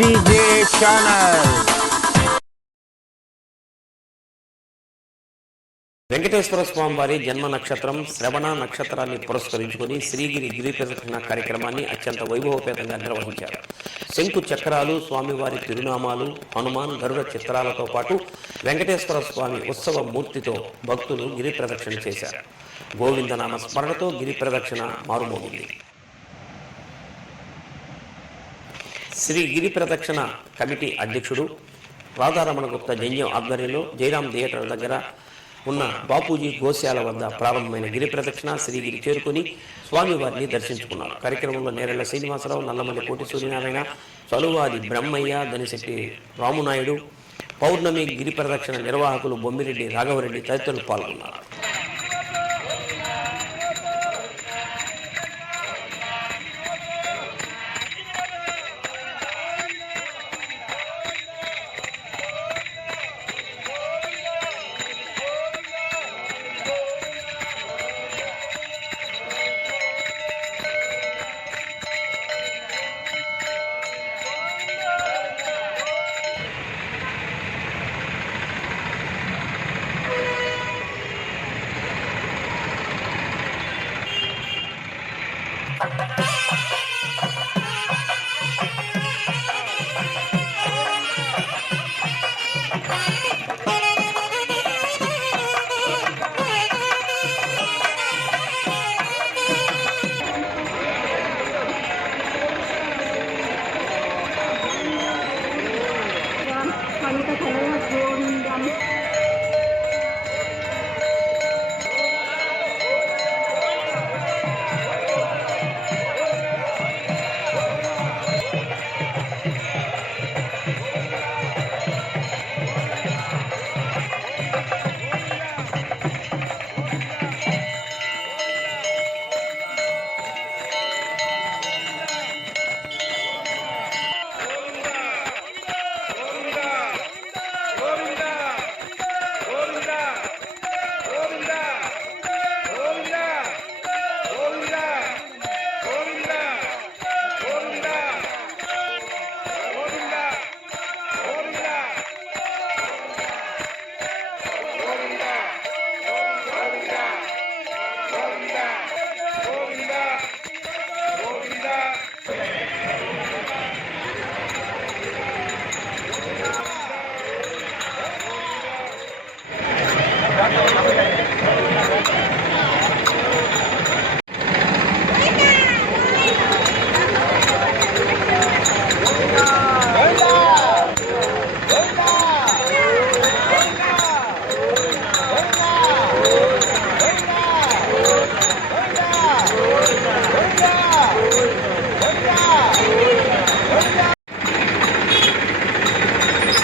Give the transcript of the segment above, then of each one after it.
DJ channel. Venkateswara స్వామి వారి జన్మ నక్షత్రం శ్రవణ నక్షత్రాన్ని పురస్కరించుకుని శ్రీగిరి గిరి ప్రదక్షిణ కార్యక్రమాన్ని అత్యంత వైభవపేతంగా నిర్వహించారు. శంకు చక్రాలు, స్వామివారి తిరునామాలు, హనుమాన్, గరుడ చిత్రాలతో పాటు వెంకటేశ్వర స్వామి ఉత్సవ మూర్తితో భక్తులు గిరి ప్రదక్షిణ చేశారు. గోవిందనామ స్మరణతో గిరి ప్రదక్షిణ మారుమోగింది. శ్రీ గిరి ప్రదక్షిణ కమిటీ అధ్యక్షుడు రాధారమణ గుప్తా జంజం ఆధ్వర్యంలో జయరాం థియేటర్ దగ్గర ఉన్న బాపూజీ గోశాల వద్ద ప్రారంభమైన గిరి ప్రదక్షిణ శ్రీగిరి చేరుకుని స్వామివారిని దర్శించుకున్నారు. కార్యక్రమంలో నేరెళ్ల శ్రీనివాసరావు, నల్లమల్లి కోటి సూర్యనారాయణ, చలువాది బ్రహ్మయ్య, దనిశెట్టి రామునాయుడు, పౌర్ణమి గిరి ప్రదక్షిణ నిర్వాహకులు బొమ్మిరెడ్డి రాఘవరెడ్డి తదితరులు పాల్గొన్నారు.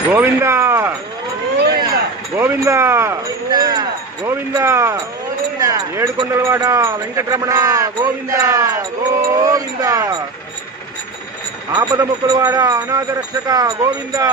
గోవిందా గోవిందా గోవిందా ఏడుకొండలవాడ వెంకటరమణ గోవిందా గోవిందా, ఆపద ముక్కులవాడ అనాథ రక్షక గోవిందా.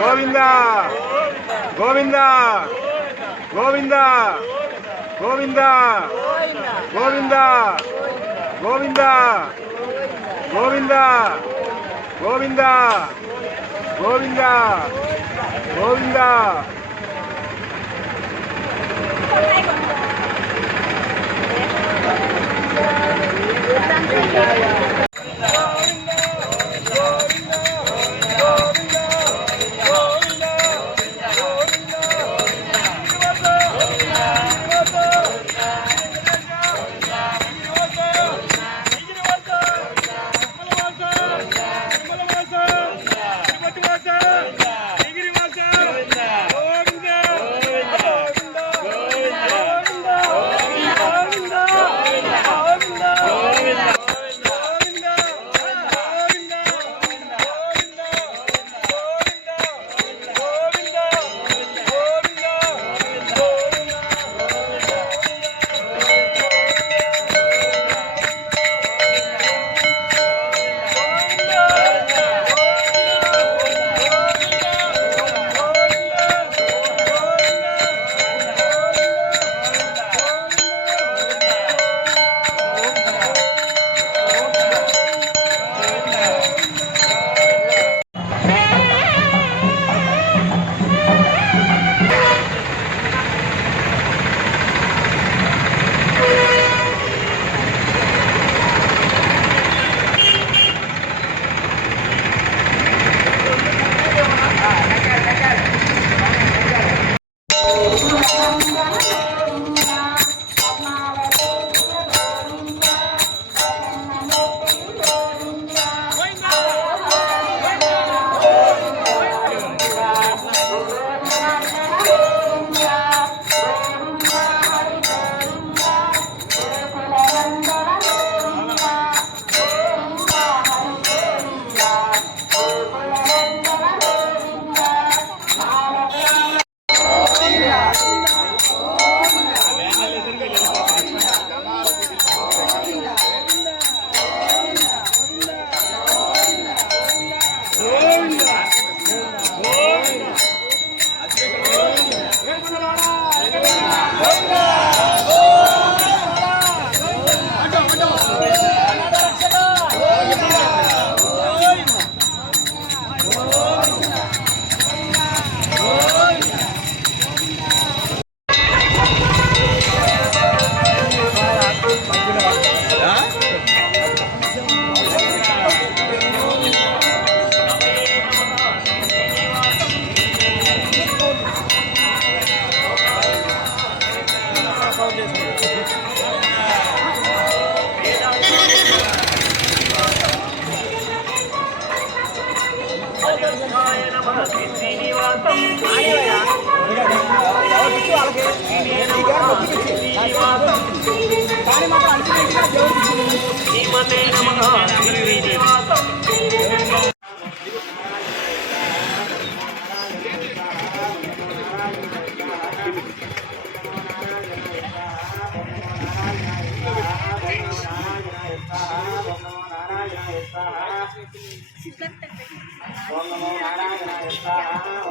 గోవిందా గోవిందా గోవిందా గోవిందా గోవిందా గోవిందా గోవిందా గోవిందా గోవిందా గోవిందా.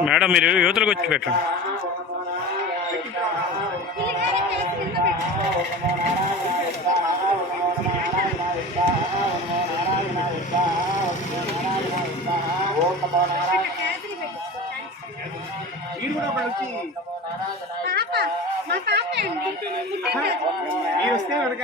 మేడం మీరు యువతలకు వచ్చి పెట్టండి. మీరు కూడా అప్పుడు వచ్చి మీరు వస్తే కనుక